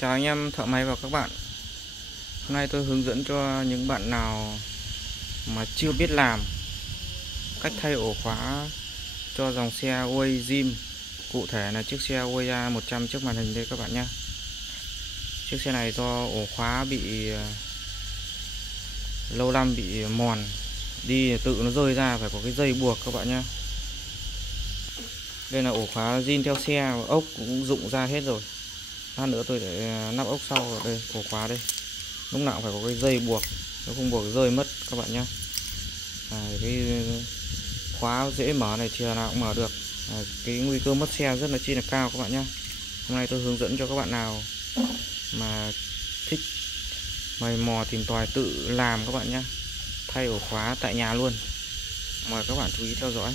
Chào anh em thợ may và các bạn. Hôm nay tôi hướng dẫn cho những bạn nào mà chưa biết làm cách thay ổ khóa cho dòng xe Huawei Zim. Cụ thể là chiếc xe Huawei A100 trước màn hình đây các bạn nhé. Chiếc xe này do ổ khóa bị lâu năm bị mòn, đi tự nó rơi ra, phải có cái dây buộc các bạn nhé. Đây là ổ khóa zin theo xe, ốc cũng rụng ra hết rồi. Lát nữa tôi để nắp ốc sau ở đây, ổ khóa đây. Lúc nào cũng phải có cái dây buộc, nếu không buộc rơi mất các bạn nhé. Cái khóa dễ mở này thì nào cũng mở được. Cái nguy cơ mất xe rất là chi là cao các bạn nhé. Hôm nay tôi hướng dẫn cho các bạn nào mà thích mày mò tìm tòi tự làm các bạn nhé, thay ổ khóa tại nhà luôn. Mời các bạn chú ý theo dõi.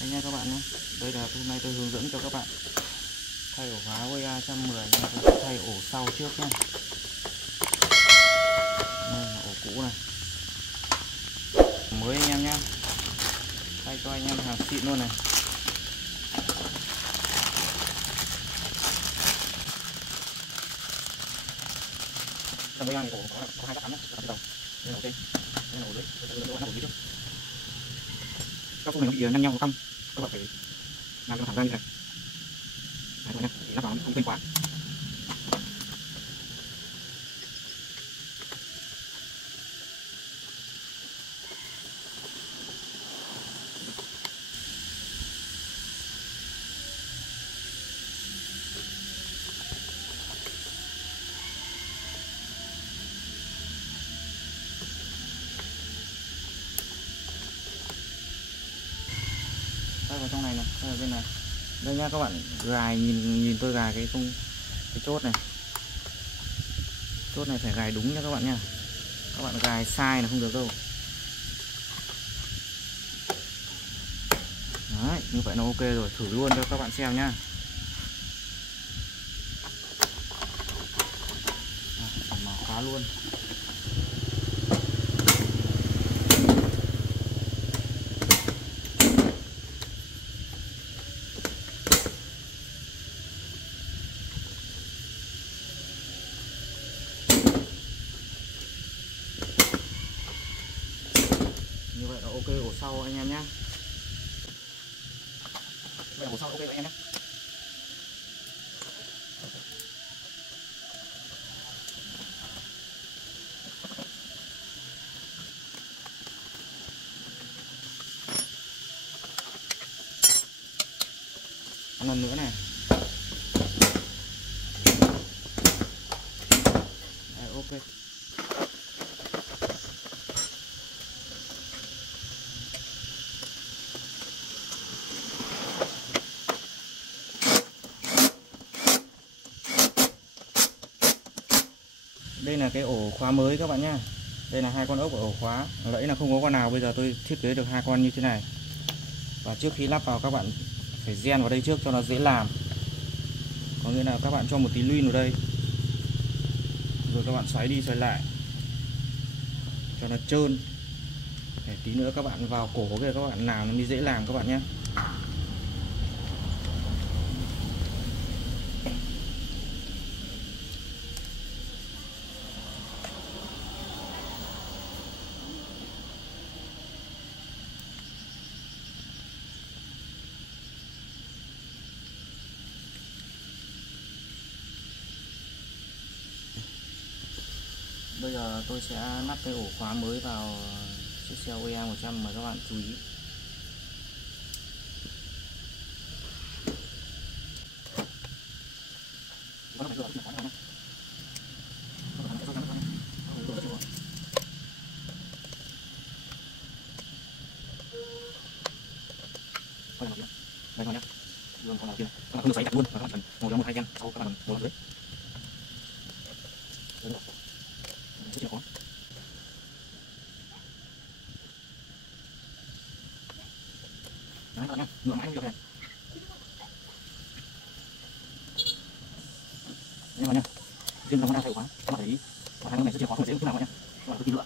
Đây nha các bạn nhé. Đây là hôm nay tôi hướng dẫn cho các bạn thay ổ khóa Huawei A110. Tôi sẽ thay ổ sau trước nhé. Đây là ổ cũ này, mới anh em nhé, thay cho anh em hàng xịn luôn này. Trong đây ổ có hai cắt cắm nhé, đây là ổ trên, đây là ổ dưới, đây là ổ dưới trước. Các khung này nó bị nhăn nhau cong, các bạn phải làm cho nó thẳng ra như này. Đấy các bạn nhé, thì lắp vào không kênh quá. Đây vào trong này này, đây ở bên này. Đây nha các bạn, gài nhìn tôi gài cái chốt này. Chốt này phải gài đúng nha các bạn nha. Các bạn gài sai là không được đâu. Đấy, như vậy nó ok rồi, thử luôn cho các bạn xem nhá. Mở khóa luôn. Như vậy là ok ổ sau anh em nhé. Vậy là ổ sau ok rồi anh em nhé. Một lần nữa này. Đấy, ok. Đây là cái ổ khóa mới các bạn nhé. Đây là hai con ốc ở ổ khóa. Nãy là không có con nào, bây giờ tôi thiết kế được hai con như thế này. Và trước khi lắp vào các bạn phải gen vào đây trước cho nó dễ làm. Có nghĩa là các bạn cho một tí luyên vào đây, rồi các bạn xoáy đi xoáy lại cho nó trơn. Để tí nữa các bạn vào cổ kia các bạn làm nó mới dễ làm các bạn nhé. Bây giờ tôi sẽ lắp cái ổ khóa mới vào chiếc xe Huawei A100, mời các bạn chú ý. đường còn nào kia, các bạn không được xoáy chặt luôn, và các bạn chỉ cần ngồi đó 1-2 gen sau các bạn ngồi dưới. Rất là khó. Đấy các bạn nhá, ngựa mãi không được này. Đây các bạn nhá, riêng dòng Honda thay quá, các bạn thấy hai con này rất là khó, không dễ chút nào các bạn nhá, các bạn cứ tin lựa.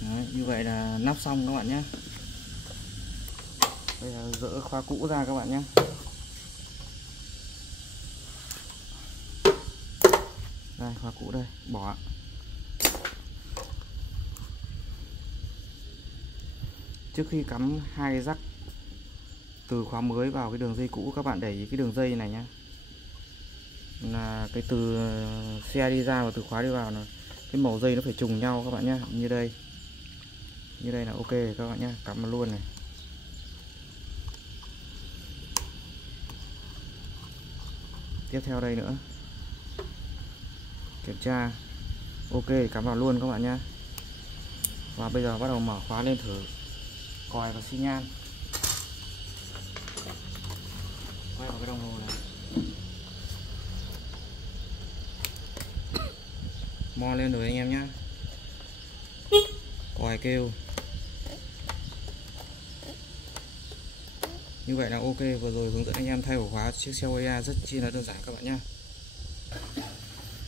Đấy, như vậy là nắp xong các bạn nhé. Bây giờ dỡ khóa cũ ra các bạn nhé. Đây khóa cũ đây, bỏ. Trước khi cắm hai cái rắc từ khóa mới vào cái đường dây cũ, các bạn để ý cái đường dây này nhá, là cái từ xe đi ra và từ khóa đi vào là cái màu dây nó phải trùng nhau các bạn nhé. Như đây là ok các bạn nhé, cắm vào luôn này. Tiếp theo đây nữa, kiểm tra ok, cắm vào luôn các bạn nhé. Và bây giờ bắt đầu mở khóa lên thử còi và xi nhan. Quay vào cái đồng hồ này, mo lên rồi anh em nhé. Còi kêu. Như vậy là ok. Vừa rồi hướng dẫn anh em thay ổ khóa chiếc xe Oya rất chi là đơn giản các bạn nhé.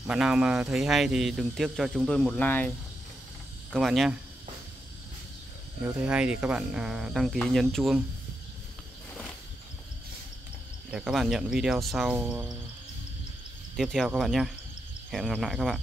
Bạn nào mà thấy hay thì đừng tiếc cho chúng tôi một like các bạn nhé. Nếu thấy hay thì các bạn đăng ký nhấn chuông để các bạn nhận video sau tiếp theo các bạn nhé. Hẹn gặp lại các bạn.